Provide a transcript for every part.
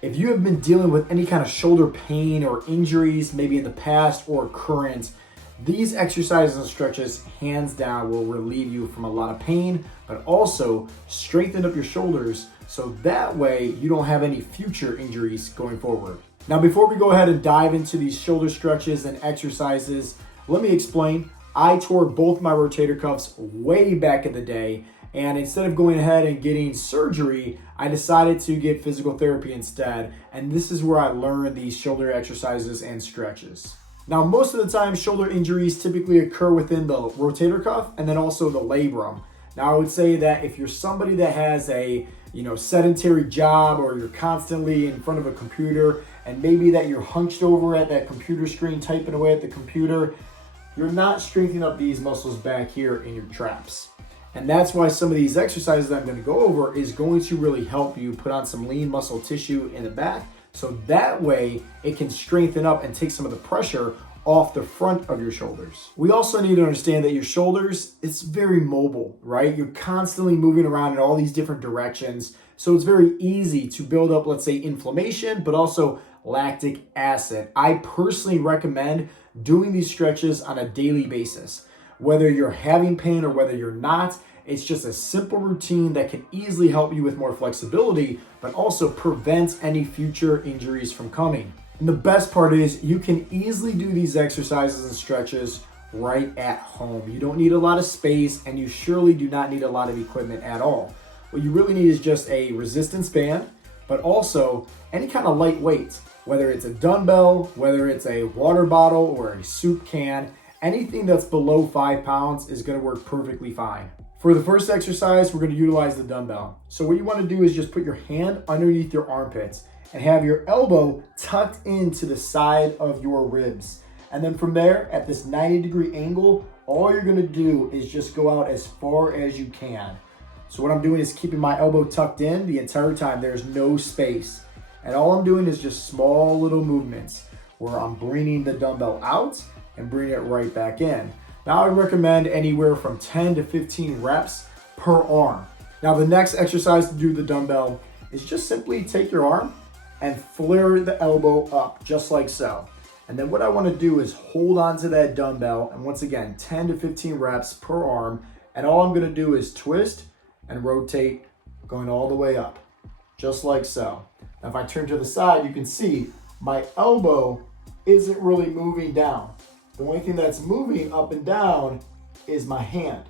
If you have been dealing with any kind of shoulder pain or injuries, maybe in the past or current, these exercises and stretches, hands down, will relieve you from a lot of pain, but also strengthen up your shoulders so that way you don't have any future injuries going forward. Now, before we go ahead and dive into these shoulder stretches and exercises, let me explain. I tore both my rotator cuffs way back in the day, and instead of going ahead and getting surgery, I decided to get physical therapy instead, and this is where I learned these shoulder exercises and stretches. Now, most of the time, shoulder injuries typically occur within the rotator cuff and then also the labrum. Now, I would say that if you're somebody that has a sedentary job, or you're constantly in front of a computer, and maybe that you're hunched over at that computer screen typing away at the computer, you're not strengthening up these muscles back here in your traps. And that's why some of these exercises that I'm going to go over is going to really help you put on some lean muscle tissue in the back, so that way it can strengthen up and take some of the pressure off the front of your shoulders. We also need to understand that your shoulders, it's very mobile, right? You're constantly moving around in all these different directions. So it's very easy to build up, let's say, inflammation, but also lactic acid. I personally recommend doing these stretches on a daily basis. Whether you're having pain or whether you're not, it's just a simple routine that can easily help you with more flexibility, but also prevents any future injuries from coming. And the best part is you can easily do these exercises and stretches right at home. You don't need a lot of space, and you surely do not need a lot of equipment at all. What you really need is just a resistance band, but also any kind of light weight, whether it's a dumbbell, whether it's a water bottle or a soup can. Anything that's below 5 pounds is going to work perfectly fine. For the first exercise, we're going to utilize the dumbbell. So what you want to do is just put your hand underneath your armpits and have your elbow tucked into the side of your ribs. And then from there, at this 90-degree angle, all you're going to do is just go out as far as you can. So what I'm doing is keeping my elbow tucked in the entire time. There's no space. And all I'm doing is just small little movements where I'm bringing the dumbbell out and bring it right back in. Now, I recommend anywhere from 10 to 15 reps per arm. Now, the next exercise to do the dumbbell is just simply take your arm and flare the elbow up, just like so. And then what I want to do is hold on to that dumbbell, and once again, 10 to 15 reps per arm. And all I'm going to do is twist and rotate, going all the way up, just like so. Now, if I turn to the side, you can see my elbow isn't really moving down. The only thing that's moving up and down is my hand.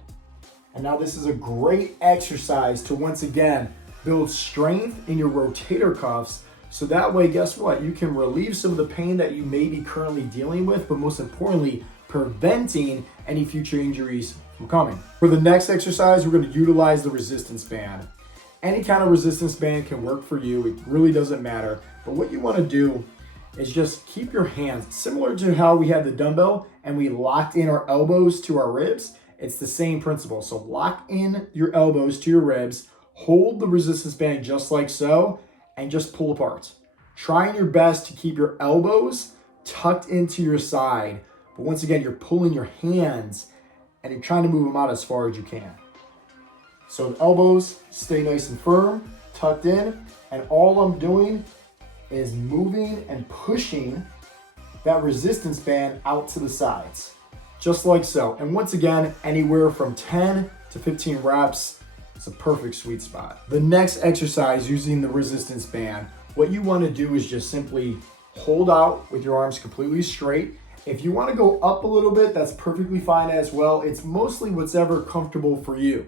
And now this is a great exercise to, once again, build strength in your rotator cuffs. So that way, guess what? You can relieve some of the pain that you may be currently dealing with, but most importantly, preventing any future injuries from coming. For the next exercise, we're going to utilize the resistance band. Any kind of resistance band can work for you. It really doesn't matter. But what you want to do is just keep your hands, similar to how we had the dumbbell and we locked in our elbows to our ribs. It's the same principle. So lock in your elbows to your ribs, hold the resistance band just like so, and just pull apart. Trying your best to keep your elbows tucked into your side. But once again, you're pulling your hands and you're trying to move them out as far as you can. So the elbows stay nice and firm, tucked in, and all I'm doing is moving and pushing that resistance band out to the sides, just like so. And once again, anywhere from 10 to 15 reps, it's a perfect sweet spot. The next exercise using the resistance band, what you want to do is just simply hold out with your arms completely straight. If you want to go up a little bit, that's perfectly fine as well. It's mostly what's ever comfortable for you.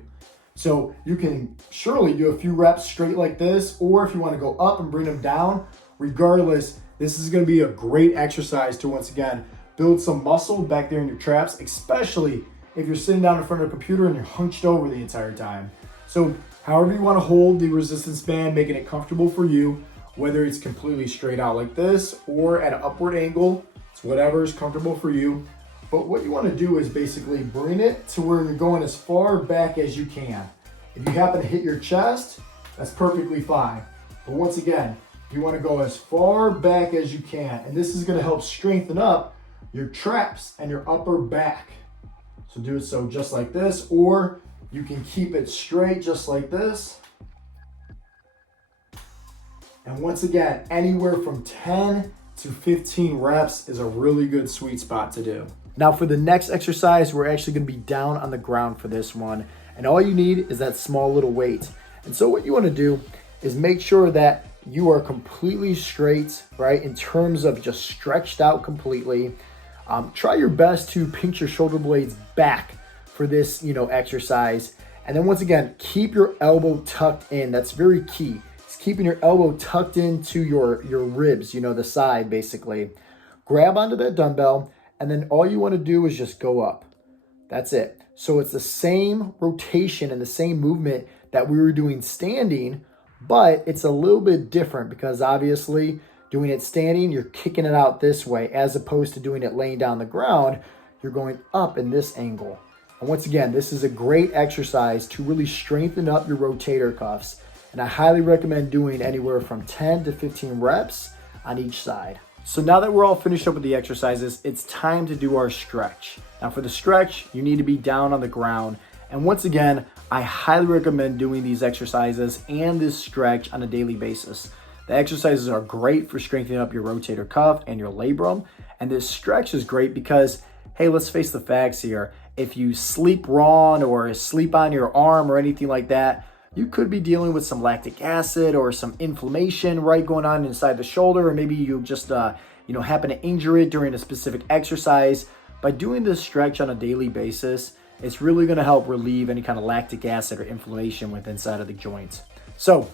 So you can surely do a few reps straight like this, or if you want to go up and bring them down, regardless, this is going to be a great exercise to, once again, build some muscle back there in your traps, especially if you're sitting down in front of a computer and you're hunched over the entire time. So however you want to hold the resistance band, making it comfortable for you, whether it's completely straight out like this or at an upward angle, it's whatever is comfortable for you. But what you want to do is basically bring it to where you're going as far back as you can. If you happen to hit your chest, that's perfectly fine. But once again, you want to go as far back as you can. And this is going to help strengthen up your traps and your upper back. So do it so just like this, or you can keep it straight just like this. And once again, anywhere from 10 to 15 reps is a really good sweet spot to do. Now for the next exercise, we're actually gonna be down on the ground for this one. And all you need is that small little weight. And so what you wanna do is make sure that you are completely straight, right? In terms of just stretched out completely. Try your best to pinch your shoulder blades back for this, exercise. And then once again, keep your elbow tucked in. That's very key. It's keeping your elbow tucked into your ribs, the side basically. Grab onto that dumbbell, and then all you want to do is just go up. That's it. So it's the same rotation and the same movement that we were doing standing, but it's a little bit different because obviously doing it standing, you're kicking it out this way, as opposed to doing it laying down the ground, you're going up in this angle. And once again, this is a great exercise to really strengthen up your rotator cuffs. And I highly recommend doing anywhere from 10 to 15 reps on each side. So now that we're all finished up with the exercises, it's time to do our stretch. Now for the stretch, you need to be down on the ground. And once again, I highly recommend doing these exercises and this stretch on a daily basis. The exercises are great for strengthening up your rotator cuff and your labrum. And this stretch is great because, hey, let's face the facts here. If you sleep wrong or sleep on your arm or anything like that, you could be dealing with some lactic acid or some inflammation, right, going on inside the shoulder, or maybe you just, happen to injure it during a specific exercise. By doing this stretch on a daily basis, it's really going to help relieve any kind of lactic acid or inflammation within inside of the joints. So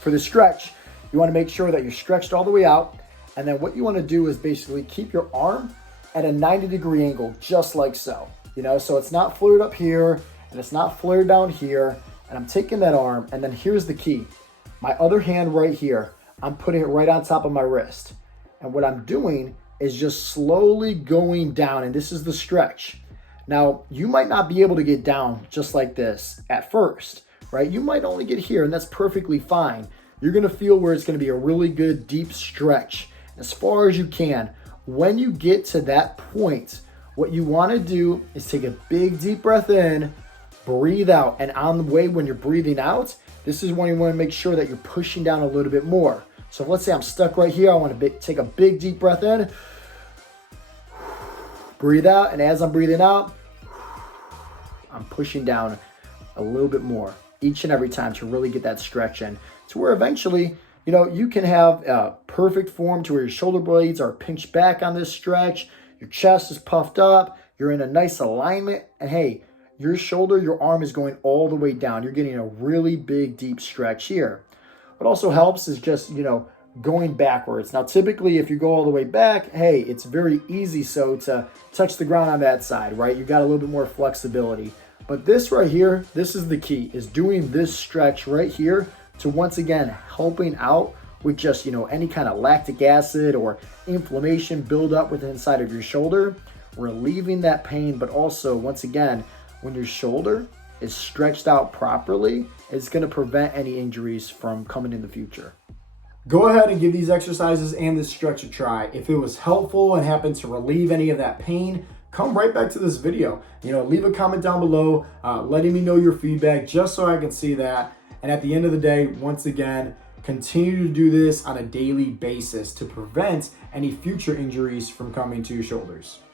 for the stretch, you want to make sure that you're stretched all the way out. And then what you want to do is basically keep your arm at a 90-degree angle, just like so. So it's not flared up here and it's not flared down here. And I'm taking that arm, and then here's the key. My other hand right here, I'm putting it right on top of my wrist. And what I'm doing is just slowly going down, and this is the stretch. Now, you might not be able to get down just like this at first, right? You might only get here, and that's perfectly fine. You're gonna feel where it's gonna be a really good deep stretch as far as you can. When you get to that point, what you wanna do is take a big deep breath in, breathe out, and on the way when you're breathing out, this is when you want to make sure that you're pushing down a little bit more. So let's say I'm stuck right here. I want to take a big deep breath in, breathe out, and as I'm breathing out, I'm pushing down a little bit more each and every time to really get that stretch in, to where eventually, you can have a perfect form to where your shoulder blades are pinched back on this stretch, your chest is puffed up, you're in a nice alignment, and hey, your shoulder, your arm is going all the way down. You're getting a really big, deep stretch here. What also helps is just, going backwards. Now, typically, if you go all the way back, hey, it's very easy to touch the ground on that side, right? You got a little bit more flexibility. But this right here, this is the key, is doing this stretch right here to, once again, helping out with just, any kind of lactic acid or inflammation build up within inside of your shoulder, relieving that pain, but also, once again, when your shoulder is stretched out properly, it's going to prevent any injuries from coming in the future. Go ahead and give these exercises and this stretch a try. If it was helpful and happened to relieve any of that pain, come right back to this video. Leave a comment down below, letting me know your feedback just so I can see that. And at the end of the day, once again, continue to do this on a daily basis to prevent any future injuries from coming to your shoulders.